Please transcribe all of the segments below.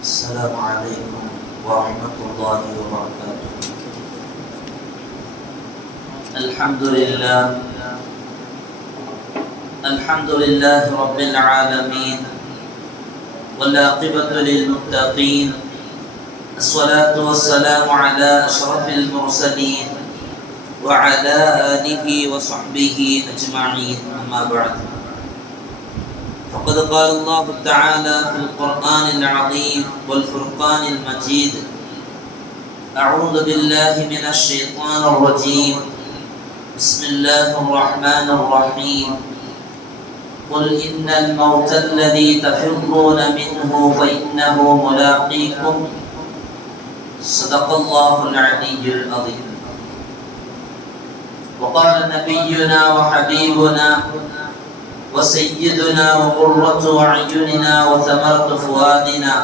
السلام عليكم ورحمة الله وبركاته. الحمد لله رب العالمين، والعاقبة للمتقين، الصلاة والسلام على أشرف المرسلين وعلى آله وصحبه أجمعين، أما بعد. فقد قال الله تعالى في القرآن العظيم والفرقان المجيد: أعوذ بالله من الشيطان الرجيم، بسم الله الرحمن الرحيم. قل إن الموت الذي تفرون منه فإنه ملاقيكم، صدق الله العلي العظيم. وقال نبينا وحبيبنا وسيدنا وقرة أعيننا وثمرة فؤادنا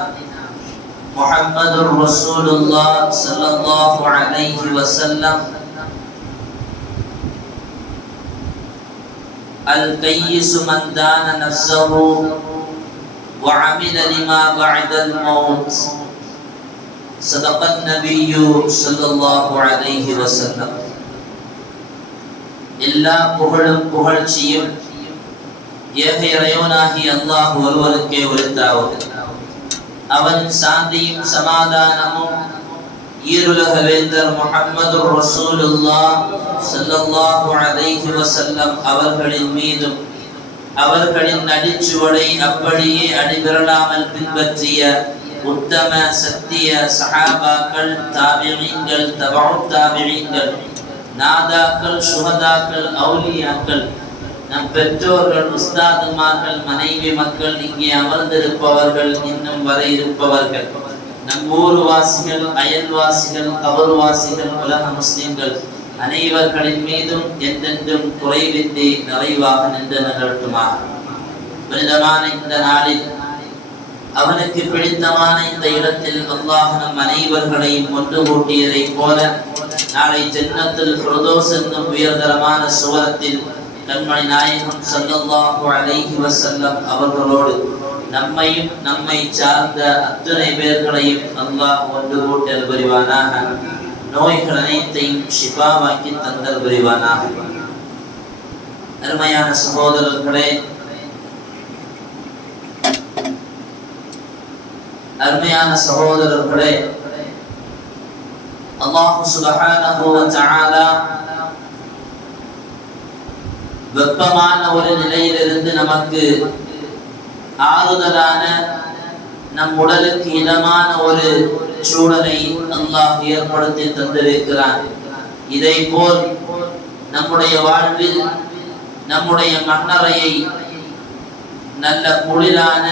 محمد رسول الله صلى الله عليه وسلم الكيس من دان نفسه وعمل لما بعد الموت، صدق النبي صلى الله عليه وسلم. எல்லா புகழும் புகழ்ச்சியும் ஏக இறைவனாகிய அல்லாஹ் ஒருவருக்கே உரித்தாவது. அவன் சாந்தியும் சமாதானமும் ஈருலக வேந்தர் முஹம்மது ரசூலுல்லாஹ் ஸல்லல்லாஹு அலைஹி வஸல்லம் அவர்களின் மீதும் அவர்களின் அடிச்சுவடை அப்படியே அடிபெறலாமல் பின்பற்றிய உத்தம சத்திய சஹாபாக்கள், தாபிஈன்கள், தபஉத் தாபிஈன்கள், நாதாக்கள், சுஹதாக்கள், அவுலியாக்கள், நம் பெற்றோர்கள், உஸ்தாதுமார்கள், மனைவி மக்கள், இங்கே அமர்ந்திருப்பவர்கள், இன்னும் வர இருப்பவர்கள், நம் ஊர்வாசிகள், அயல்வாசிகள், கபர்வாசிகள், உலக முஸ்லிம்கள் அனைவர்களின் மீதும் என்றென்றும் குறைவின்றி நிறைவாக நின்று நிகழ்த்துமாக. புனிதமான இந்த நாளில் அவனுக்கு பிடித்தமான இந்த இடத்தில் அல்லாஹ் நம் அனைவர்களையும் ஒன்று கூட்டியதை போல நாளை ஜன்னத்துல் ஃபிர்தௌஸ் என்னும் உயர்தரமான சுவனத்தில் கண்மணி நாயகம் ஸல்லல்லாஹு அலைஹி வஸல்லம் அவர்களோடு நம்மையும் நம்மை சார்ந்த அத்தனை பேர்களையும் அல்லாஹ் ஒன்று கூட்டல் புரிவானாக. நோய்கள் அனைத்தையும் ஷிஃபாவாக்கி தந்தல் புரிவானாக. அருமையான சகோதரர்களே, அல்லாஹ் சுப்ஹானஹு வ தஆலா வெப்பமான ஒரு நிலையிலிருந்து நமக்கு ஆறுதலான, நம் உடலுக்கு இதமான ஒரு சூழலை அல்லாஹ் ஏற்படுத்தி தந்திருக்கிறான். இதை போல் நம்முடைய வாழ்வில் நம்முடைய மண்ணறையை நல்ல குளிரான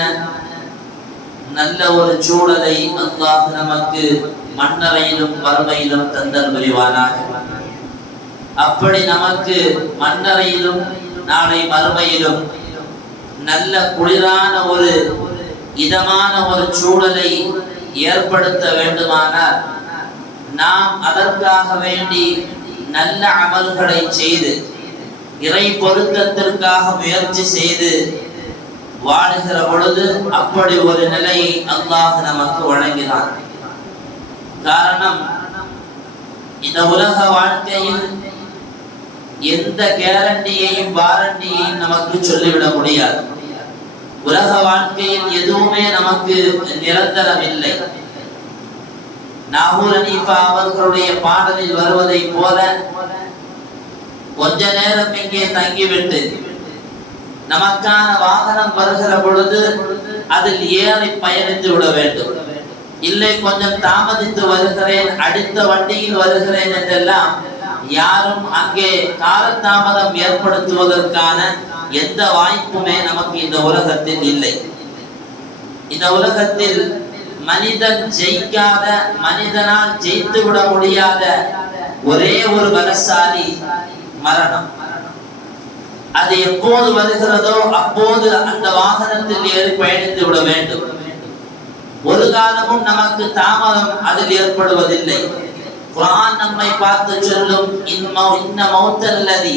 நல்ல ஒரு சூழலை அல்லாஹ் நமக்கு மண்ணறையிலும் வறுமையிலும் தந்தல் புரிவானாக. அப்படி நமக்கு மண்ணறையிலும் நாளை மறுமையிலும் நல்ல குளிரான ஒரு இதமான ஒரு சூழலை ஏற்படுத்த வேண்டுமானால் நாம் அதற்காக வேண்டி நல்ல அமல்களை செய்து இறை பொருத்தத்திற்காக முயற்சி செய்து வாழுகிற பொழுது அப்படி ஒரு நிலையை அல்லாஹ் நமக்கு வழங்கினான். காரணம், இந்த உலக வாழ்க்கையில் எந்த கேரண்டியையும் வாரண்டியையும் நமக்கு சொல்லிவிட முடியாது. உலக வாழ்க்கையில் எதுவுமே நமக்கு நிரந்தரம் இல்லை. நாகூர் ஹனீஃபா அவர்களுடைய பாடலில் வருவதை போல கொஞ்ச நேரம் இங்கே தங்கிவிட்டு நமக்கான வாகனம் வருகிற பொழுது அதில் ஏறி பயணித்து விட வேண்டும். இல்லை, கொஞ்சம் தாமதித்து வருகிறேன், அடுத்த வண்டியில் வருகிறேன் என்றெல்லாம் யாரும் அங்கே காலதாமதம் ஏற்படுத்துவதற்கான எந்த வாய்ப்புமே நமக்கு இந்த உலகத்தில் இல்லை. இந்த உலகத்தில் மனிதன் ஜெயிக்காத, மனிதனால் ஜெயித்து விட முடியாத ஒரே ஒரு பலசாலி மரணம். அது எப்போது வருகிறதோ அப்போது அந்த வாகனத்தில் ஏறி பயணித்து விட வேண்டும். ஒரு காலமும் நமக்கு தாமதம் அதில் ஏற்படுவதில்லை. குர்ஆன் நம்மை பார்த்து சொல்லும், இன்ன மௌத்தல்லதி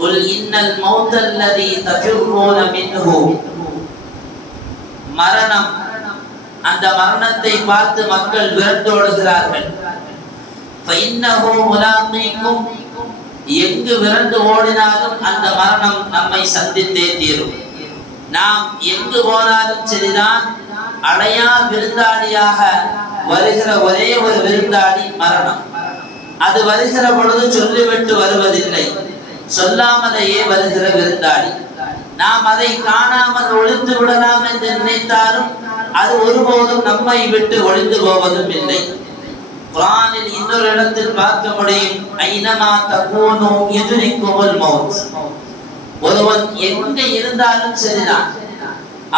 குல் இன்னல் மௌத்தல்லதி தஃபிர்ரூன மின்ஹு, மரணம் அந்த அந்த மரணத்தை பார்த்து மக்கள் விரண்டோடுகிறார்கள். எங்கு விரண்டு ஓடினாலும் அந்த மரணம் நம்மை சந்தித்தே தீரும். நாம் எங்கு போனாலும் சரிதான், அடையா விருந்தாளியாக வருகிற ஒரே ஒரு விருந்தாளி மரணம். அது வருகிற பொழுது சொல்லிவிட்டு வருவதில்லை, சொல்லாமலேயே வருகிற விருந்தாளி. நாம் அதை காணாமல் ஒளிந்து விடலாம் என்று நினைத்தாலும் அது ஒருபோதும் நம்மை விட்டு ஒளிந்து போவதும் இல்லை. குர்ஆனில் இன்னொரு இடத்தில் பார்க்க முடியும், ஐனமா தகூனு யுத்ரிகுல் மௌத். ஒருவன் எங்கே இருந்தாலும் சரிதான்,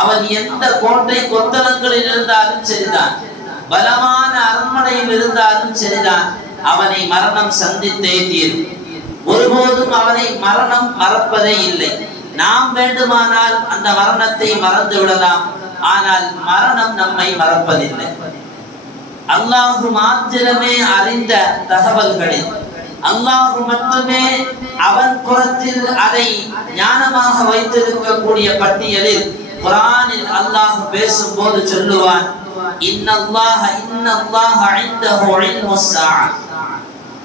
அவன் எந்த கோட்டை கொத்தளங்களில் இருந்தாலும் சரிதான், பலமான அரண்மனையில் இருந்தாலும் சரிதான், அவனை மரணம் சந்தித்தே தீரும். ஒருபோதும் அவனை மரணம் மறப்பதே இல்லை. நாம் வேண்டுமானால் அந்த மரணத்தை மறந்து விடலாம், ஆனால் மரணம் நம்மை மறப்பதில்லை. அல்லாஹு மாத்திரமே அறிந்த தகவல்களில், அல்லாஹு மட்டுமே அவன் புறத்தில் அதை ஞானமாக வைத்திருக்கக்கூடிய பட்டியலில் குர்ஆனில் அல்லாஹ் பேசும்போது சொல்லுவான், இன்னல்லாஹ இன்தஹு இல்முஸ் ஸாஅ.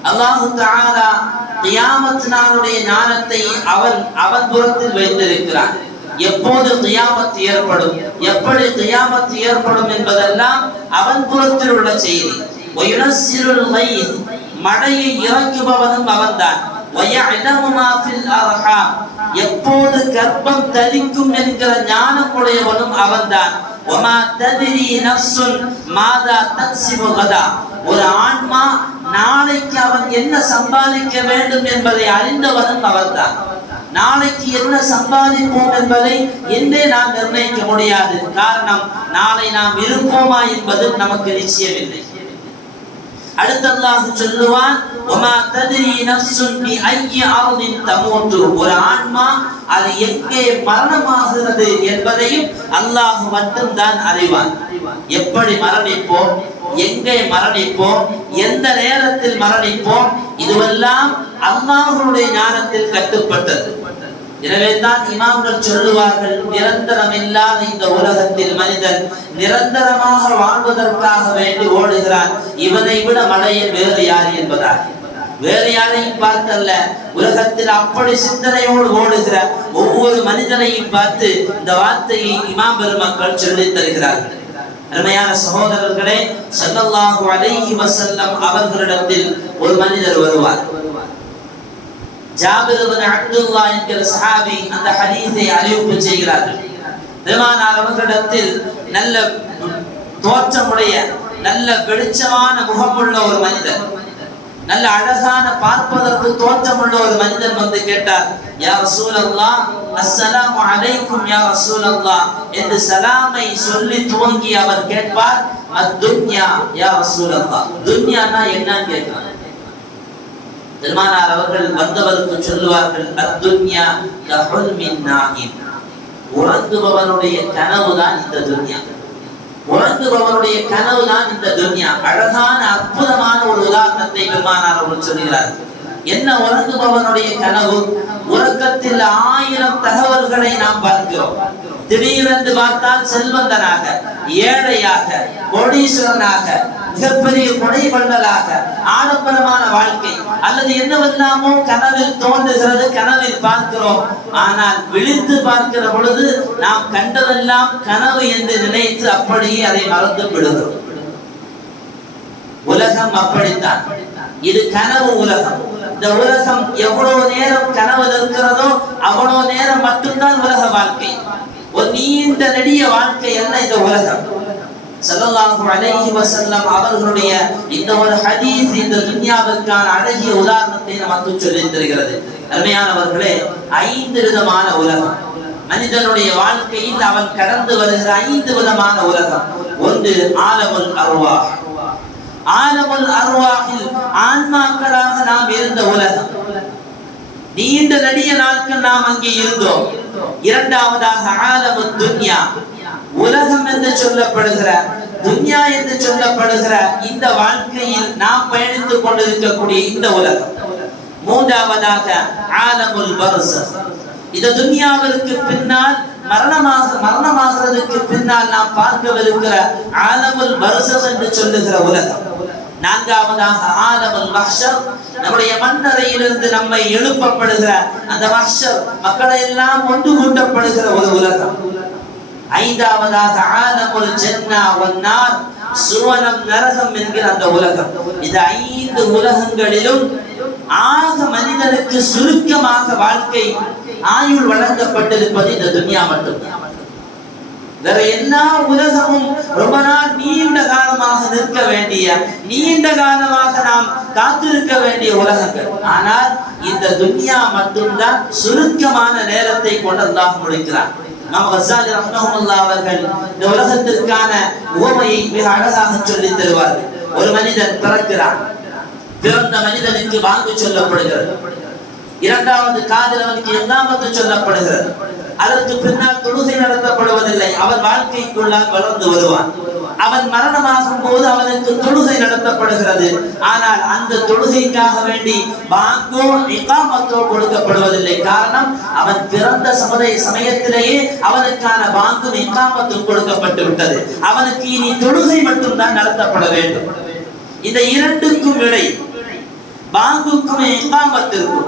அல்லாஹ் தஆலா கியாமத் நாளுடைய ஞானத்தை அவன் புறத்தில் வைத்திருக்கிறான். எப்போது கியாமத் ஏற்படும், எப்படி கியாமத் ஏற்படும் என்பதெல்லாம் அவன் புறத்தில் உள்ள செய்தி. வயுனஸ்ஸிருல் கைஸ், மழையை இறக்குபவனும் அவன்தான். வயஅலமு மா ஃபில் அர்ஹாம், எப்போது கர்ப்பம் தரிக்கும் என்கிற ஞானம் உடையவனும் அவன்தான். வமா தத்ரி நஃப்ஸுன் மாதா தக்ஸிபு கதா, ஒரு ஆன்மா நாளைக்கு அவன் என்ன சம்பாதிக்க வேண்டும் என்பதை அறிந்தவனும் அவன்தான். நாளைக்கு என்ன சம்பாதிப்போம் என்பதை இன்றே நாம் நிர்ணயிக்க முடியாது. காரணம், நாளை நாம் இருப்போமா என்பது நமக்கு நிச்சயமில்லை. அடுத்து அல்லாஹ் சொல்லுவான், வமா தத்ரி நஃப்ஸுன் பி ஐயி அர்தின் தமூது, ஒரு ஆன்மா அது எங்கே மரணமாகிறது என்பதையும் அல்லாஹ் மட்டும்தான் அறிவான். எப்படி மரணிப்போம், எங்கே மரணிப்போம், எந்த நேரத்தில் மரணிப்போம், இதுவெல்லாம் அல்லாஹ்வுடைய ஞானத்தில் கட்டுப்பட்டது. எனவே தான் இமாம்கள் சொல்லுவார்கள், நிரந்தரம் இல்லாத இந்த உலகத்தில் மனிதன் நிரந்தரமாக வாழ்வதற்காக வேண்டி ஓடுகிறான், இவனை விட மடையன் வேறு யார் என்பதாக. வேறு யாரையும் பார்த்தல்ல, உலகத்தில் அப்படி சிந்தனையோடு ஓடுகிற ஒவ்வொரு மனிதனையும் பார்த்து இந்த வார்த்தையை இமாம் பெருமக்கள் சொல்லித் தருகிறார்கள். அருமையான சகோதரர்களே, ஸல்லல்லாஹு அலைஹி வஸல்லம் அவர்களிடத்தில் ஒரு மனிதர் வருவார். ஜாபிர் இப்னு அப்துல்லாஹ் என்கிற சஹாபி அந்த ஹதீஸை அறிவிப்பு செய்கிறார்கள். பெருமானார் அவர்களிடத்தில் நல்ல தோற்றமுடைய, நல்ல வெளிச்சமான முகமுள்ள ஒரு மனிதர், நல்ல அழகான பார்ப்பதற்கு தோற்றமுள்ள ஒரு மனிதன் வந்து கேட்டார், யா ரசூலல்லாஹ், அஸ்ஸலாமு அலைக்கும் யா ரசூலல்லாஹ் என்று சலாமை சொல்லி துவங்கி அவர் கேட்பார், அத்துன்யா யா ரசூலல்லாஹ், துன்யானா என்னன்னு கேட்கிறார். பெருமானார் அவர்கள் வந்தவருக்கு சொல்லுவார்கள், அத்துன்யா கஹுல்மின் நாஹிம், உறங்குபவனுடைய கனவுதான் இந்த துன்யா, உறங்குபவனுடைய கனவுதான் இந்த துன்யா. அழகான அற்புதமான ஒரு உதாரணத்தை பெருமானார் அவர்கள் சொல்கிறார்கள். என்ன உறங்குபவனுடைய கனவு? உறக்கத்தில் 1000 தகவல்களை நாம் பார்க்கிறோம். திடீரென்று பார்த்தால் செல்வந்தனாக, ஏழையாக, கோடீஸ்வரனாக, மிகப்பெரிய கொடை வள்ளலாக, ஆடம்பரமான வாழ்க்கை அல்லது என்னவெல்லாமோ கனவில் தோன்றுகிறது, கனவில் பார்க்கிறோம். ஆனால் விழித்து பார்க்கிற பொழுது நாம் கண்டதெல்லாம் கனவு என்று நினைத்து அப்படியே அதை மறந்து விடுகிறோம். உலகம் அப்படித்தான், இது கனவு உலகம். இந்த உலகம் எவ்வளவு நேரம் கனவு இருக்கிறதோ அவ்வளவு நேரம் மட்டும்தான் உலக வாழ்க்கை. ஒரு நீண்ட நெடிய வாழ்க்கை அல்ல இந்த உலகம். ஸல்லல்லாஹு அலைஹி வஸல்லம் அவர்களுடைய இந்த ஒரு ஹதீஸ் இந்த துன்யாவிற்கான அழகிய உதாரணத்தை நமக்கு சொல்லித் தருகிறது. அருமையானவர்களே, 5 விதமான உலகம் மனிதனுடைய வாழ்க்கையில் அவன் கடந்து வருகிற 5 விதமான உலகம். ஒன்று ஆலமுல் அர்வாஹ். ஆலமுல் அர்வாஹில் ஆன்மாக்களாக நாம் இருந்த உலகம், நீண்ட நெடிய நாட்கள் நாம் அங்கே இருந்தோம். இரண்டாவதாக ஆலமுத் துன்யா, உலகம் என்று சொல்லப்படுகிற, துன்யா என்று சொல்லப்படுகிற இந்த வாழ்க்கையில் நாம் பயணித்துக் கொண்டிருக்கக்கூடிய இந்த உலகம். மூன்றாவதாக ஆலமுல் பர்ஸஹ், இந்த துன்யாவிற்கு பின்னால் மரணமாகிறதுக்கு பின்னால் நாம் பார்க்கவிருக்கிற ஆலமுல் பர்ஸக் என்று சொல்லுகிற உலகம். நான்காவதாக ஆலமுல் மஹ்ஷர், நம்முடைய மண்ணறையிலிருந்து நம்மை எழுப்பப்படுகிற அந்த மஹ்ஷர், மக்களை எல்லாம் ஒன்று கூட்டப்படுகிற ஒரு உலகம். ஐந்தாவதாக ஆலமுல் ஜன்னா வன் நார், சுவனம் நரகம் என்கிற அந்த உலகம். இந்த 5 உலகங்களிலும் ஆக மனிதனுக்கு சுருக்கமாக வாழ்க்கை ஆயுள் வழங்கப்பட்டிருப்பது இந்த துன்யா மட்டும்தான். வேற எல்லா உலகமும் ரொம்ப நாள் நீண்ட காலமாக நிற்க வேண்டிய, நீண்ட காலமாக நாம் காத்திருக்க வேண்டிய உலகங்கள். ஆனால் இந்த துன்யா மட்டும்தான் சுருக்கமான நேரத்தை கொண்டு அல்லாஹ் முடிக்கிறார். நாம் கஸ்ஸாலி ரஹ்மத்துல்லாஹி அவர்கள் இந்த உலகத்திற்கான உவமையை மிக அழகாக சொல்லி தருவார்கள். ஒரு மனிதன் பிறக்கிறான், பிறந்த மனிதனுக்கு வாங்கு சொல்லப்படுகிறது. இரண்டாவது காதில் அவனுக்கு இகாமத்து சொல்லப்படுகிறது. அதற்கு பின்னால் தொழுகை நடத்தப்படுவதில்லை. அவன் வாழ்க்கைக்குள்ளால் வளர்ந்து வருவான். அவன் மரணமாகும் போது அவனுக்கு தொழுகை நடத்தப்படுகிறது. ஆனால் அந்த தொழுகைக்காக வேண்டி வாங்கோ இகாமத்தோ கொடுக்கப்படுவதில்லை. காரணம், அவன் பிறந்த சமயத்திலேயே அவனுக்கான வாங்கும் இகாமத்தும் கொடுக்கப்பட்டு விட்டது. அவனுக்கு இனி தொழுகை மட்டும்தான் நடத்தப்பட வேண்டும். இந்த இரண்டுக்கும் இடை, வாங்குக்கும் இகாமத்திற்கும்,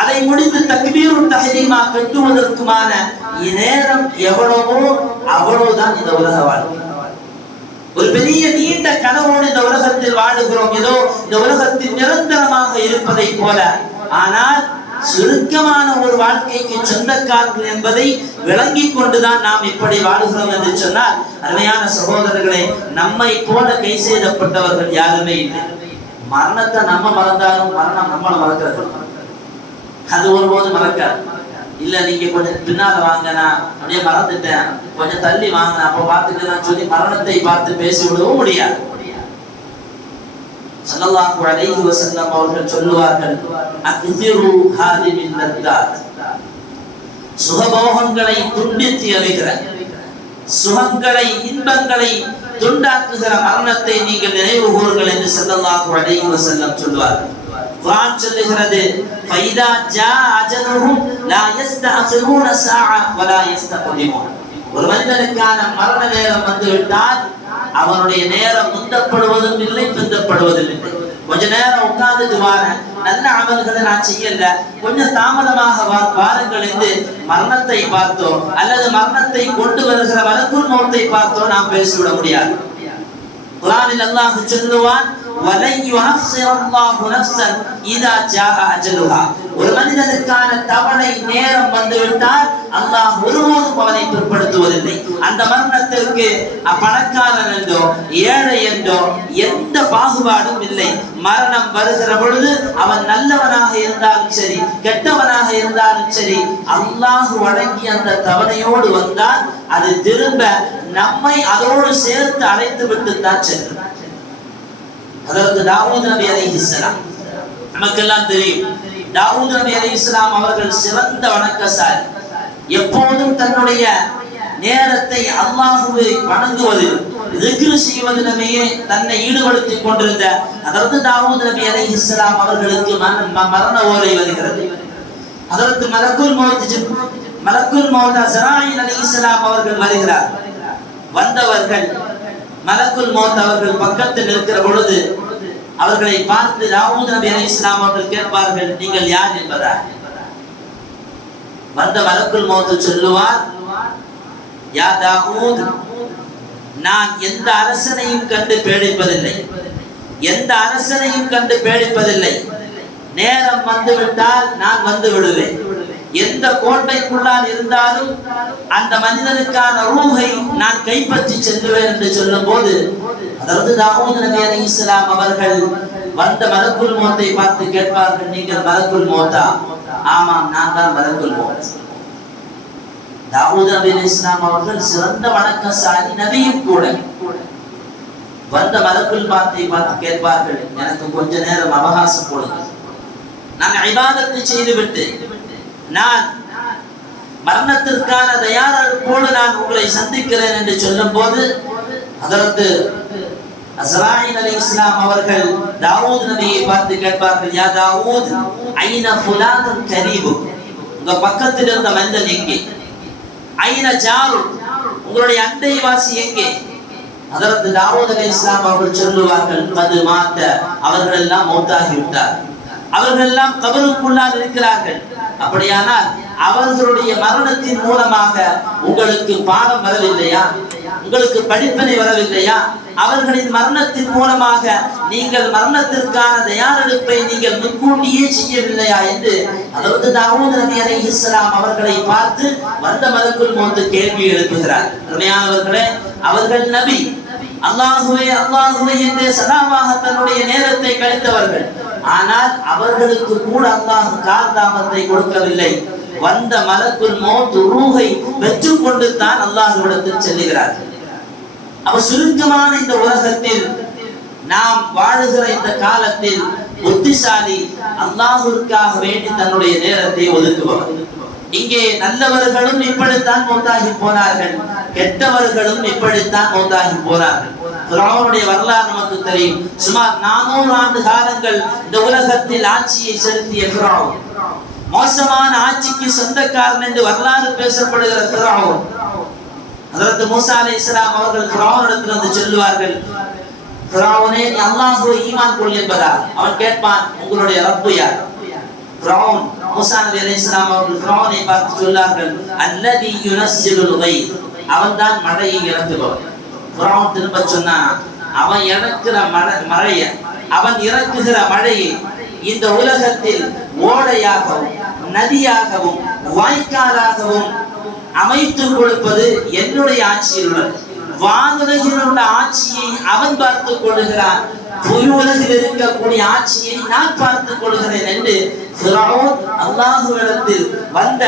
அதை முடித்து தக்பீருல் தஹ்ரீமா கட்டுவதற்குமான நேரம் எவ்வளவோ அவ்வளவுதான் இந்த உலக வாழ்க்கை. ஒரு பெரிய நீண்ட கனவோடு இந்த உலகத்தில் வாழுகிறோம், ஏதோ இந்த உலகத்தில் நிரந்தரமாக இருப்பதை போல. ஆனால் சுருக்கமான ஒரு வாழ்க்கைக்கு சொந்தக்காரர்கள் என்பதை விளங்கி கொண்டுதான் நாம் இப்படி வாழுகிறோம் என்று சொன்னால், அருமையான சகோதரர்களே, நம்மை போல கை செய்தப்பட்டவர்கள் யாருமே இல்லை. மரணத்தை நம்ம மறந்தாலும் மரணம் நம்மளை மறக்கிறது, அது ஒருபோது மறக்காது. இல்ல நீங்க கொஞ்சம் பின்னால வாங்க, நான் அப்படியே மறந்துட்டேன், கொஞ்சம் தள்ளி வாங்க, அப்ப பார்த்துக்கலாம் சொல்லி மரணத்தை பார்த்து பேசி விடவும் முடியாது. ஸல்லல்லாஹு அலைஹி வஸல்லம் அவர்கள் சொல்லுவார்கள், அக்ஸிரு ஹாதிமின் லத்தாத், சுகபோகங்களை துண்டித்து எறிகிற, சுகங்களை இன்பங்களை துண்டாக்குகிற மரணத்தை நீங்கள் நினைவு கூறுங்கள் என்று ஸல்லல்லாஹு அலைஹி வஸல்லம் சொல்வார்கள். குர்ஆன் சொல்லுகிறது, ஃபைதா ஜா அஜலுஹும் லா யஸ்தஅഖிரூன ஸாஅ வலா யஸ்தக்திமூன். ஒரு மனிதனுக்கான மரண நேரம் வந்துவிட்டால் அவனுடைய நேரம் முந்தப்படுவதும் இல்லை, பிந்தப்படுவதும் இல்லை. கொஞ்ச நேரம் உட்கார்ந்துட்டு வார, நல்ல அமல்களை நான் செய்யல, கொஞ்சம் தாமதமாக வாருங்கள் என்று மரணத்தை பார்த்தோ அல்லது மரணத்தை கொண்டு வருகிற மலக்குல் மௌத்தை பார்த்தோ நாம் பேசிவிட முடியாது. குர்ஆனில் அல்லாஹ் சொல்லுவான், வலன் யுஅஃஸிரல்லாஹு நஃப்ஸன் இதா ஜாஅ அஜலுஹா. ஒரு மனிதனுக்கான தவணை நேரம் வந்துவிட்டால் அல்லாஹ் ஒருபோதும் அவனை பிற்படுத்துவதில்லை. அந்த மரணத்திற்கு பணக்காரன் என்றோ ஏழை என்றோ எந்த பாகுபாடும் இல்லை. மரணம் வருகிற பொழுது அவன் நல்லவனாக இருந்தாலும் சரி, கெட்டவனாக இருந்தாலும் சரி, அல்லாஹ் வழங்கி அந்த தவணையோடு வந்தால் அது திரும்ப நம்மை அதோடு சேர்த்து அழைத்து விட்டு தான் செல்லும். அதற்கு தாவூத் நபி அலைஹிஸ்ஸலாம், நமக்கெல்லாம் தெரியும், தாவூத் நபி அலைஹிஸ்ஸலாம் அவர்கள் சிறந்த வணக்கசாலி. எப்போதும் தன்னுடைய நேரத்தை அல்லாஹ்வை வணங்குவதில், திக்ர் செய்வதிலுமே தன்னை ஈடுபடுத்திக் கொண்டிருந்த அதற்கு தாவூத் நபி அலைஹிஸ்ஸலாம் அவர்களுக்கு மரண ஓலை வருகிறது. அதற்கு மலக்குல் மௌத் அஸ்ராயில் அலைஹிஸ்ஸலாம் அவர்கள் வருகிறார். வந்தவர்கள் மலக்குல் மௌத் அவர்கள் பக்கத்தில் இருக்கிற பொழுது அவர்களை பார்த்து தாவூத் நபி அலைஹிஸ்ஸலாம் அவர்கள் கேட்பார்கள், நீங்கள் யார் என்பதா? வந்த மலக்குல் மௌத் சொல்லுவார், யா தாவூத், நான் எந்த அரசனையும் கண்டு பேடிப்பதில்லை, எந்த அரசனையும் கண்டு பேடிப்பதில்லை. நேரம் வந்துவிட்டால் நான் வந்து விடுவேன். எந்த கோட்டைக்குள்ளால் இருந்தாலும் அந்த மனிதனுக்கான ரூஹை நான் கைப்பற்றி செல்லுவேன் என்று சொல்லும் போது, அதாவது தாவூத் நபி அலைஹிஸ்ஸலாம் அவர்கள் வந்த மலக்குல் மௌத்தை பார்த்து கேட்பார்கள், நீங்கள் மலக்குல் மௌத்தா? ஆமாம், நான் தான் மலக்குல் மௌத். தாவூத் நபி அலைஹிஸ்ஸலாம் அவர்கள் சிறந்த வணக்கசாலி, நபியும் கூட. வந்த மலக்குல் மௌத்தை பார்த்து கேட்பார்கள், எனக்கு கொஞ்ச நேரம் அவகாசம் கொடுங்க, நான் இபாதத்தை செய்துவிட்டு நான் மரணத்திற்கான தயாரிப்போடு நான் உங்களை சந்திக்கிறேன் என்று சொல்லும் போது, அதற்கு அஸ்ராயில் அலைஹிஸ்ஸலாம் அவர்கள் தாவூத் நபியை பார்த்து கேட்பார்கள், யா தாவூத், ஐன ஃபுலானுன் கரீபு, உங்க பக்கத்தில் இருந்த மனிதன் எங்கே? ஐன ஜாரு, உங்களுடைய அண்டைவாசி எங்கே? ஹஜ்ரத் தாவூத் அலைஹிஸ்ஸலாம் அவர்கள் சொல்லுவார்கள், மது மாத்த, அவர்கள் எல்லாம் மௌத்தாகி விட்டார், அவர்கள் எல்லாம் கபருக்குள்ளால் இருக்கிறார்கள். அப்படியானால் அவர்களுடைய மரணத்தின் மூலமாக உங்களுக்கு பாடம் வரவில்லையா? உங்களுக்கு படிப்பினை வரவில்லையா? அவர்களின் மரணத்தின் மூலமாக நீங்கள் மரணத்திற்கான தயாரெடுப்பை நீங்கள் முன்கூட்டியே செய்யவில்லையா என்று அதாவது தாவூத் நபி அலைஹிஸ்ஸலாம் அவர்களை பார்த்து வந்த மலக்குல் மௌத் கேள்வி எழுப்புகிறார். அருமையானவர்களே, அவர்கள் நபி, அல்லாஹுவே அல்லாஹுவே என்று சதாவாக தன்னுடைய நேரத்தை கழித்தவர்கள். ஆனால் அவர்களுக்கு கூட அல்லாஹ் காலதாமத்தை கொடுக்கவில்லை. வந்த மலக்குல் மௌத் ரூஹை பெற்றுக் கொண்டு தான் அல்லாஹ்விடத்தில் செல்லுகிறார். அவர் சுருக்கமான இந்த உலகத்தில் நாம் வாழுகிற இந்த காலத்தில் புத்திசாலி அல்லாஹ்விற்காக வேண்டி தன்னுடைய நேரத்தை ஒதுக்குபவர். இங்கே நல்லவர்களும் இப்படித்தான் மௌத்தாகி போனார்கள், கெட்டவர்களும் இப்படித்தான் மௌத்தாகி போனார்கள். ஃபிரௌனுடைய வரலாறு நமக்கு தெரியும். சுமார் 400 ஆண்டு காலங்கள் இந்த உலகத்தில் ஆட்சியை செலுத்திய ஃபிரௌன், மோசமான ஆட்சிக்கு சொந்தக்காரன் என்று வரலாறு பேசப்படுகிற ஃபிரௌன். ஹஜ்ரத் மூசா அலைஹிஸ்ஸலாம் அவர்கள் ஃபிரௌனிடத்தில் வந்து சொல்லுவார்கள், ஃபிரௌனே, நீ அல்லாஹ்வை ஈமான் கொள் என்பதா? அவன் கேட்பான், உங்களுடைய ரப்பு யார்? ஃபிரௌன் மூசா நபி அலைஹிஸ்ஸலாம் அவர்கள் ஃபிரௌனை பார்த்து சொன்னார்கள், அல்லதி யுனஸ்ஸிலுல் கைத், அவன்தான் மழையை இறக்குபவன். ஃபிரௌன் திரும்ப சொன்னான், அவன் இறக்குற மழையை, அவன் இறக்குகிற மழையை இந்த உலகத்தில் ஓடையாகவும் நதியாகவும் வாய்க்காலாகவும் அமைத்து கொடுப்பது என்னுடைய ஆட்சியில் உள்ளது. வானுலகில் உள்ள ஆட்சியை அவன் பார்த்துக் கொள்கிறான், உலகில் இருக்கக்கூடிய ஆட்சியை நான் பார்த்துக் கொள்கிறேன் என்று ஃபிரௌன் அல்லாஹ்விடத்தில் வந்த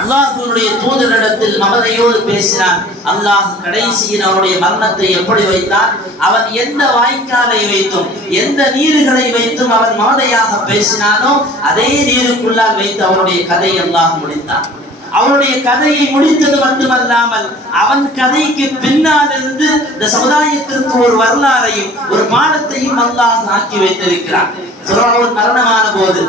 அல்லாஹ்வுடைய தூதரிடத்தில் மமதையோடு பேசினான். அல்லாஹ் கடைசியில் அவனுடைய மரணத்தை எப்படி வைத்தான்? அவன் எந்த வாய்க்காலை வைத்தும் எந்த நீர்களை வைத்தும் அவன் மமதையாக பேசினானோ அதே நீருக்குள்ளால் வைத்து அவனுடைய கதையை அல்லாஹ் முடித்தான். அவனுடைய கதையை முடித்தது மட்டுமல்லாமல் அவன் கதைக்கு பின்னால் இருந்து இந்த சமுதாயத்திற்கு ஒரு வரலாறையும் ஒரு பாடத்தையும் அல்லாஹ் ஆக்கி வைத்திருக்கிறான். ஃபிரௌன் மரணமான போது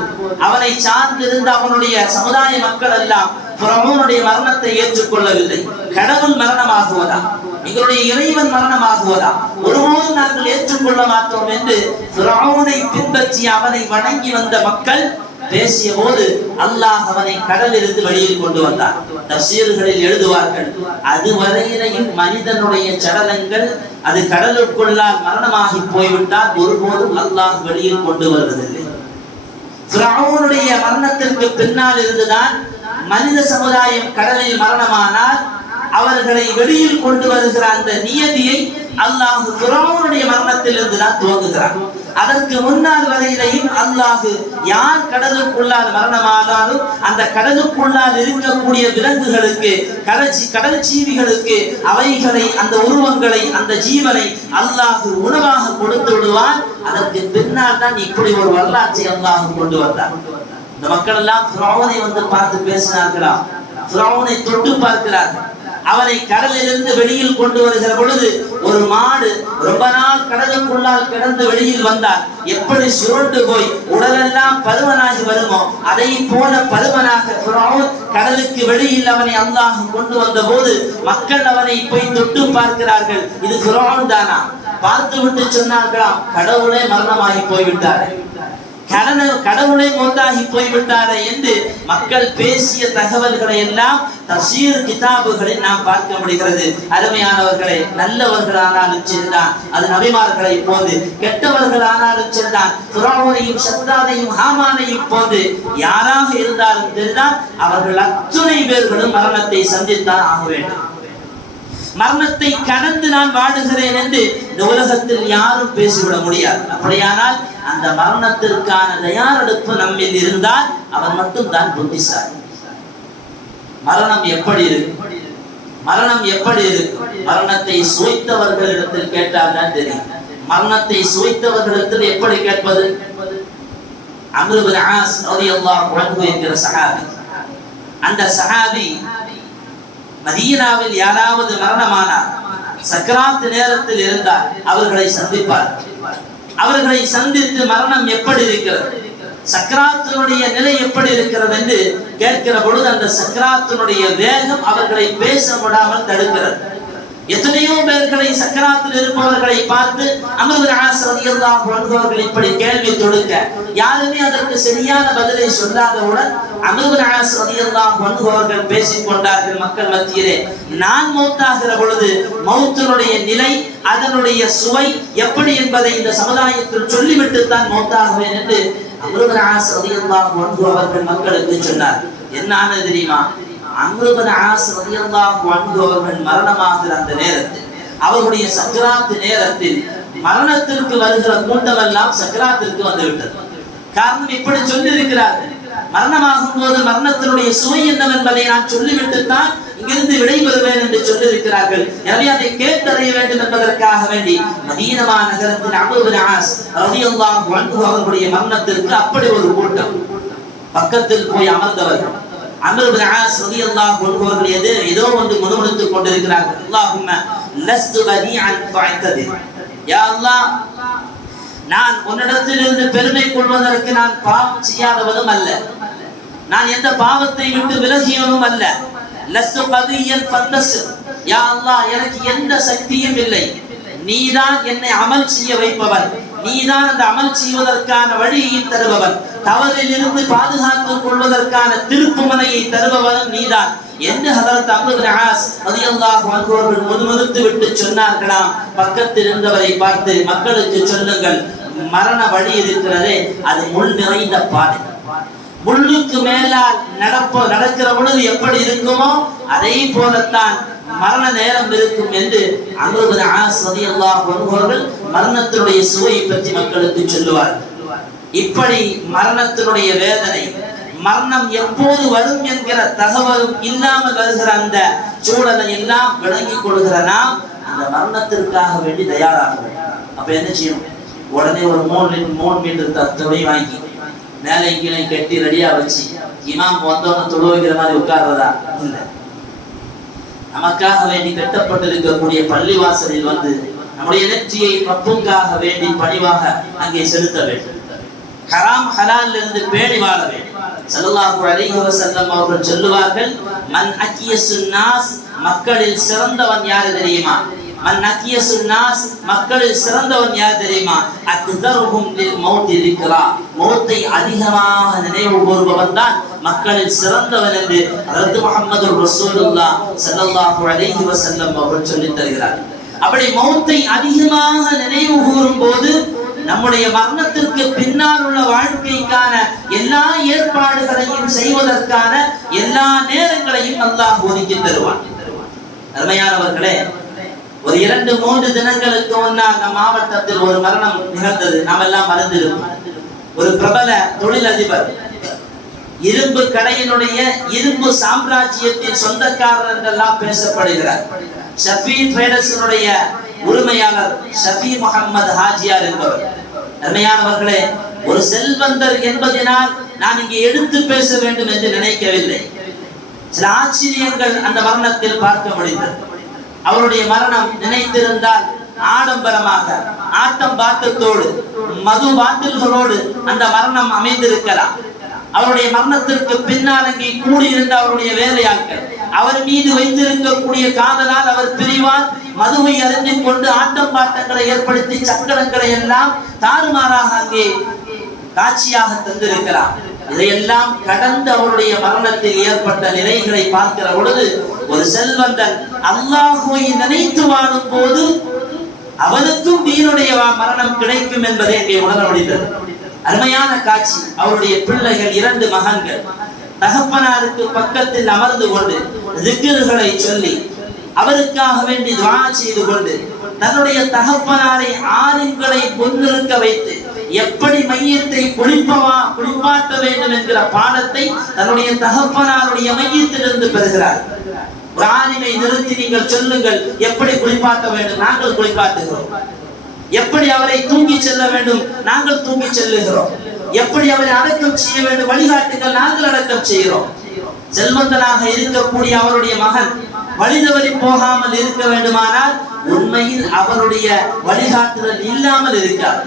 அவனை சார்ந்திருந்த அவனுடைய சமுதாய மக்கள் எல்லாம் ஃபிரௌனுடைய மரணத்தை ஏற்றுக்கொள்ளவில்லை. கடவுள் மரணமாகுவதா, எங்களுடைய இறைவன் மரணமாகுவதா, ஒருபோதும் நாங்கள் ஏற்றுக்கொள்ள மாட்டோம் என்று ஃபிரௌனை பின்பற்றி அவனை வணங்கி வந்த மக்கள் பேசிய போது அல்லாஹ் அவனை கடலிலிருந்து வெளியில் கொண்டு வந்தான். தஃசீர்களில் எழுதுவார்கள், அதுவரையிலையும் மனிதனுடைய சடலங்கள் அது கடலுக்குள்ளால் மரணமாகி போய்விட்டால் ஒருபோதும் அல்லாஹ் வெளியில் கொண்டு வருவதில்லை. ஃபிரௌனுடைய மரணத்திற்கு பின்னால் இருந்துதான் மனித சமுதாயம் கடலில் மரணமானால் அவர்களை வெளியில் கொண்டு வருகிற அந்த நியதியை அல்லாஹ் ஃபிரௌனுடைய மரணத்தில் இருந்துதான் துவங்குகிறான். அதற்கு முன்னால் வரையிலையும் அல்லாஹ் யார் கடலுக்குள்ளால் மரணமானாலும் அந்த கடலுக்குள்ளால் இருக்கக்கூடிய விலங்குகளுக்கு, கடல் ஜீவிகளுக்கு அவைகளை, அந்த உருவங்களை, அந்த ஜீவனை அல்லாஹ் உணவாக கொடுத்து விடுவான். அதற்கு பின்னால் தான் இப்படி ஒரு வரலாற்றை அல்லாஹ் கொண்டு வந்தார். இந்த மக்கள் எல்லாம் ஃபிரௌனை வந்து பார்த்து பேசினார்களாம், ஃபிரௌனை தொட்டு பார்க்கிறார்கள். அவனை கடலிலிருந்து வெளியில் கொண்டு வருகிற பொழுது ஒரு மாடு ரொம்ப நாள் கடலுக்குள்ளால் கிடந்து வெளியில் வந்தால் எப்படி சுருண்டு போய் உடலெல்லாம் பருமனாகி வருமோ அதை போல பருமனாக ஃபிரௌன் கடலுக்கு வெளியில் அவனை அல்லாஹ் கொண்டு வந்த போது மக்கள் அவனை போய் தொட்டு பார்க்கிறார்கள், இது ஃபிரௌன் தானா? பார்த்து விட்டு சொன்னார்களாம், கடவுளே மரணமாகி போய்விட்டார், கடவுளை மௌத்தாகி போய்விட்டாரே என்று மக்கள் பேசிய தகவல்களை எல்லாம் தஃசீர் கிதாபுகளில் நாம் பார்க்க முடிகிறது. அருமையானவர்களே, நல்லவர்களானாலும் சரிதான், அது நபிமார்களை போன்று, கெட்டவர்களானாலும் சரிதான், ஃபிரௌனையும் ஷத்தானையும் ஹாமானையும் போன்று யாராக இருந்தாலும் சரிதான், அவர்கள் அத்துணை பேர்களும் மரணத்தை சந்தித்தான் ஆக வேண்டும். மரணத்தை கடந்து நான் வாழுகிறேன் என்று இந்த உலகத்தில் யாரும் பேசிவிட முடியாது. அப்படியானால் அந்த மரணத்திற்கான தயாரெடுப்பு நம்மில் இருந்தால் அவன் மட்டும் தான் புத்திசாலி. மரணம் எப்படி இருக்கும்? மரணம் எப்படி இருக்கும்? மரணத்தை சுவைத்தவர்களிடத்தில் கேட்டால் தான் தெரியும். மரணத்தை சுவைத்தவர்களிடத்தில் எப்படி கேட்பது? அம்ர் இப்னு ஆஸ் ரலியல்லாஹு அன்ஹு என்கிற சஹாபி, அந்த சஹாபி மதீனாவில் யாராவது மரணமானார், சக்கராத் நேரத்தில் இருந்தால் அவர்களை சந்திப்பார். அவர்களை சந்தித்து மரணம் எப்படி இருக்கிறது, சக்கராத்தினுடைய நிலை எப்படி இருக்கிறது என்று கேட்கிற பொழுது அந்த சக்கராத்தினுடைய வேகம் அவர்களை பேச விடாமல் தடுக்கிறது. எத்தனையோ பேர்களை சக்கராத்தில் இருப்பவர்களை பார்த்து அம்ர் இப்னு ஆஸ் ரலியல்லாஹு அன்ஹு அவர்கள் இப்படி கேள்வி தொடுக்க யாருமே அதற்கு சரியான பதிலை சொல்லாதவுடன் அம்ர் இப்னு ஆஸ் ரலியல்லாஹு அன்ஹு அவர்கள் பேசிக் கொண்டார்கள் மக்கள் மத்தியிலே, நான் மௌத்தாகிற பொழுது மௌத்தினுடைய நிலை, அதனுடைய சுவை எப்படி என்பதை இந்த சமுதாயத்தில் சொல்லிவிட்டு தான் மௌத்தாகுவேன் என்று அம்ர் இப்னு ஆஸ் ரலியல்லாஹு அன்ஹு அவர்கள் மக்களுக்கு சொன்னார். என்ன ஆனது தெரியுமா? அம்ர் இப்னு ஆஸ் ரலியல்லாஹு அன்ஹு அவர்கள் மரணமாகிற அந்த நேரத்தில், அவருடைய சக்கராத் நேரத்தில் மரணத்திற்கு வருகிற கூட்டம் எல்லாம் சக்கராத்திற்கு வந்துவிட்டது. காரணம் இப்படி சொல்லி இருக்கிறார்கள், மரணமாகும் போது மரணத்தினுடைய சுவை என்னவென்பதை நான் சொல்லிவிட்டு தான் இங்கிருந்து விடைபெறுவேன் என்று சொல்லி இருக்கிறார்கள். எனவே அதை கேட்டறிய வேண்டும் என்பதற்காக வேண்டி மதீனா நகரத்தில் அம்ர் இப்னு ஆஸ் ரலியல்லாஹு அன்ஹு அவர்களுடைய மரணத்திற்கு அப்படி ஒரு கூட்டம் பக்கத்தில் போய் அமர்ந்தவர்கள். அம்ர் இப்னு ஆஸ் ரலியல்லாஹு அன்ஹு அவர்கள் ஏதோ ஒன்று முணுமுணுத்துக் கொண்டிருக்கிறார்கள். அல்லாஹும்ம லஸ்து பதீஅன் ஃபஅததி, யா அல்லாஹ், நான் உன்னிடத்திலிருந்து பெருமை கொள்வதற்கு நான் பாவம் செய்யாதவனும் அல்ல, நான் எந்த பாவத்தை விட்டு விலகியவனும் அல்ல. லஸ்து கதியன் ஃபந்தஸிர், யா அல்லாஹ், எனக்கு எந்த சக்தியும் இல்லை, நீதான் என்னை அமல் செய்ய வைப்பவன், நீதான் அந்த அமல் செய்வதற்கான வழியை தருபவன், தவறில் இருந்து பாதுகாத்துக் கொள்வதற்கான திருப்புமனையை தருபவனும் நீதான் என்று ஹதரத் அம்ர் இப்னு ஆஸ் ரலியல்லாஹு அன்ஹு அவர்கள் முணுமுணுத்து விட்டு சொன்னார்களாம். பக்கத்தில் இருந்தவரை பார்த்து, மக்களுக்கு சொல்லுங்கள், மரண வழி இருக்கிறதே அது முள் நிறைந்த பாதை, முள்ளுக்கு மேலால் நடக்கிற பொழுது எப்படி இருக்குமோ அதே போலத்தான் மரண நேரம் இருக்கும் என்று அம்ர் இப்னு ஆஸ் ரலியல்லாஹு அன்ஹு அவர்கள் மரணத்தினுடைய சுவையை பற்றி மக்களுக்கு சொல்லுவார்கள். இப்படி மரணத்தினுடைய வேதனை, மரணம் எப்போது வரும் என்கிற தகவலும் இல்லாமல் வருகிற அந்த சூழலை எல்லாம் விளங்கிக் கொள்கிற நாம் அந்த மரணத்திற்காக வேண்டி தயாராக வேண்டும். அப்ப என்ன செய்யணும்? உடனே ஒரு 3 மீட்டர் துணி வாங்கி மேலே கீழே கட்டி ரெடியா வச்சு இமாம் வந்தோன்னு தொழு வைக்கிற மாதிரி உட்கார்றதா இல்லை. நமக்காக வேண்டி கட்டப்பட்டிருக்கக்கூடிய பள்ளிவாசலில் வந்து நம்முடைய நெற்றியை ரப்புக்காக வேண்டி பணிவாக அங்கே செலுத்த வேண்டும். ஹராம் ஹலால் இருந்து பேணி வாழ வேண்டும். ஸல்லல்லாஹு அலைஹி வஸல்லம் அவர்கள் சொல்லுவார்கள், மன் அக்கியசுன் நாஸ், மக்களில் சிறந்தவன் யார் தெரியுமா? மன் அக்கியசுன் நாஸ், மக்களில் சிறந்தவன் யார் தெரியுமா? அக்தருஹும் லில் மௌத்தி ذிக்ரா, மௌத்தை அதிகமாக நினைவு கூறுபவன் தான் மக்களில் சிறந்தவன் என்று ஹஜ்ரத் முஹம்மது ரசூலுல்லாஹ் ஸல்லல்லாஹு அலைஹி வஸல்லம் அவர்கள் சொல்லித் தருகிறார்கள். அப்படி மௌத்தை அதிகமாக நினைவு கூறும் போது நம்முடைய மரணத்திற்கு பின்னால் உள்ள வாழ்க்கைக்கான எல்லா ஏற்பாடுகளையும் செய்வதற்கான எல்லா நேரங்களையும் அல்லாஹ் ஒதுக்கி தருவான். அருமையானவர்களே, ஒரு 2-3 தினங்களுக்கு முன்னால் நம் மாவட்டத்தில் ஒரு மரணம் நிகழ்ந்தது. நாம் எல்லாம் மறந்திருப்போம். ஒரு பிரபல தொழிலதிபர், இரும்பு கடையினுடைய இரும்பு சாம்ராஜ்யத்தின் சொந்தக்காரர் என்றெல்லாம் பேசப்படுகிறார். ஷஃபி ட்ரேடர்ஸினுடைய உரிமையாளர் ஷஃபி முஹம்மது ஹாஜியார் என்பவர். அருமையானவர்களே, ஒரு செல்வந்தர் என்பதனால் நான் இங்கே எடுத்து பேச வேண்டும் என்று நினைக்கவில்லை. சில ஆச்சரியங்கள் அந்த மரணத்தில் பார்க்க முடிந்தது. அவருடைய மரணம் நினைத்திருந்தால் ஆடம்பரமாக ஆட்டம் பாட்டத்தோடு மது பாட்டில்களோடு அந்த மரணம் அமைந்திருக்கலாம். அவருடைய மரணத்திற்கு பின்னால் அங்கே கூடியிருந்த அவருடைய வேலையாட்கள் அவர் மீது வைத்திருக்கக்கூடிய காதலால் அவர் பிரிவால் மதுவை அறிந்து கொண்டு ஆட்டம் பாட்டங்களை ஏற்படுத்தி சக்கரங்களை எல்லாம் தாறுமாறாக அங்கே காட்சியாக தந்திருக்கிறார். இதையெல்லாம் கடந்து அவருடைய மரணத்தில் ஏற்பட்ட நிலைகளை பார்க்கிற பொழுது ஒரு செல்வந்தன் அல்லாஹ்வை நினைத்து வாழும் போது அவனுக்கும் தீனுடைய மரணம் கிடைக்கும் என்பதை இங்கே உணர முடிந்தது. அருமையான காட்சி. அவருடைய பிள்ளைகள் 2 மகன்கள் தகப்பனாருக்கு பக்கத்தில் அமர்ந்து கொண்டு திக்ருகளை சொல்லி அவருக்காக வேண்டி துஆ செய்து கொண்டு தன்னுடைய தகப்பனாரை ஆலிம்களை முன்னிறுத்த வைத்து எப்படி மையத்தை குளிப்பாட்ட வேண்டும் என்கிற பாடத்தை தன்னுடைய தகப்பனாருடைய மையத்திலிருந்து பெறுகிறார். ஒரு ஆலிமை நிறுத்தி நீங்கள் சொல்லுங்கள், எப்படி குளிப்பாட்ட வேண்டும், நாங்கள் குளிப்பாட்டுகிறோம். எப்படி அவரை தூக்கி செல்ல வேண்டும், நாங்கள் தூக்கி செல்லுகிறோம். எப்படி அவரை அடக்கம் செய்ய வேண்டும், வழிகாட்டுங்கள், நாங்கள் அடக்கம் செய்கிறோம். செல்வந்தனாக இருக்கக்கூடிய அவருடைய மகன் வழிதவறி போகாமல் இருக்க வேண்டுமானால் உண்மையில் அவருடைய வழிகாட்டுதல் இல்லாமல் இருக்கார்.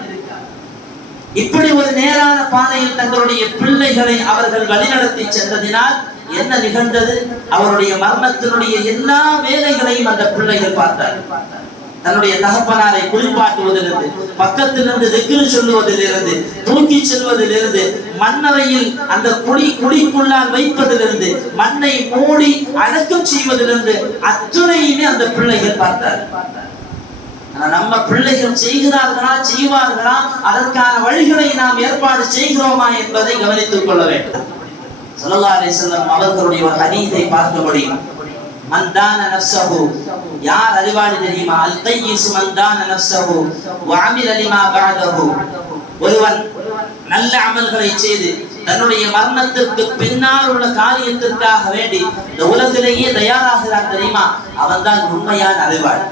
இப்படி ஒரு நேரான பாதையில் தங்களுடைய பிள்ளைகளை அவர்கள் வழிநடத்தி சென்றதினால் என்ன நிகழ்ந்தது? அவருடைய மரணத்தினுடைய எல்லா வேலைகளையும் அந்த பிள்ளைகள் பார்த்தார்கள். தன்னுடைய தகப்பனாரை குளிப்பாட்டுவதிலிருந்து, பக்கத்திலிருந்து திக்ரு சொல்லுவதிலிருந்து, தூக்கி செல்வதிலிருந்து, மண்ணறையில் அந்த குழிக்குள்ளால் வைப்பதிலிருந்து, மண்ணை மூடி அடக்கம் செய்வதிலிருந்து அத்துணையுமே அந்த பிள்ளைகள் பார்த்தார்கள். நம்ம பிள்ளைகள் செய்கிறார்களா, செய்வார்களா, அதற்கான வழிகளை நாம் ஏற்பாடு செய்கிறோமா என்பதை கவனித்துக் கொள்ள வேண்டும். ஸல்லல்லாஹு அலைஹி வஸல்லம் அவர்களுடைய ஒரு ஹதீஸை பார்க்க முடியும். மன்தான நஃப்ஸஹு, யார் அறிவாளி தெரியுமா? அல் கையிஸ் மன்தான நஃப்ஸஹு வ அமில லிமா பஅதஹு. ஒருவன் நல்ல அமல்களை செய்து தன்னுடைய மரணத்திற்கு பின்னால் உள்ள காரியத்திற்காக வேண்டி இந்த உலகிலேயே தயாராகிறான் தெரியுமா? அவன்தான் உண்மையான அறிவாளி.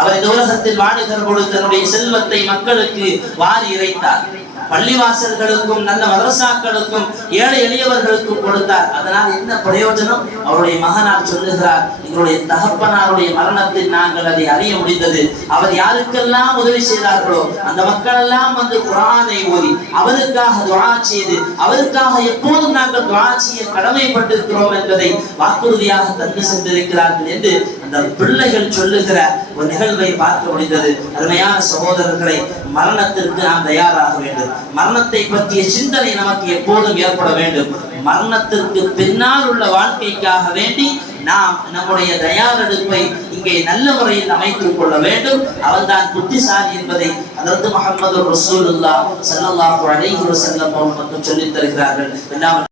அவர் இந்த உலகத்தில் வாழுகிற பொழுது தன்னுடைய செல்வத்தை மக்களுக்கு வாரி இறைத்தார். பள்ளிவாசல்களுக்கும் நல்ல மதரசாக்களுக்கும் ஏழை எளியவர்களுக்கும் கொடுத்தார். அதனால் என்ன பிரயோஜனம்? அவருடைய மகனார் சொல்லுகிறார், எங்களுடைய தகப்பனாருடைய மரணத்தில் நாங்கள் அதை அறிய முடிந்தது. அவர் யாருக்கெல்லாம் உதவி செய்தார்களோ அந்த மக்கள் எல்லாம் வந்து குர்ஆனை ஓதி அவருக்காக துஆ செய்து அவருக்காக எப்போதும் நாங்கள் துஆ செய்ய கடமைப்பட்டிருக்கிறோம் என்பதை வாக்குறுதியாக தந்து சென்றிருக்கிறார்கள் என்று அந்த பிள்ளைகள் சொல்லுகிற ஒரு நிகழ்வை பார்க்க முடிந்தது. அருமையான சகோதரர்களை, மரணத்திற்கு நாம் தயாராக வேண்டும். மரணத்தை பற்றிய சிந்தனை நமக்கு எப்போதும் ஏற்பட வேண்டும். மரணத்திற்கு பின்னால் உள்ள வாழ்க்கைக்காக வேண்டி நாம் நம்முடைய தயாரெடுப்பை இங்கே நல்ல முறையில் அமைத்துக் கொள்ள வேண்டும். அவன்தான் புத்திசாலி என்பதை ஹஜ்ரத் முஹம்மது ரசூலுல்லாஹ் ஸல்லல்லாஹு அலைஹி வஸல்லம் அவர்கள் சொல்லித் தருகிறார்கள்.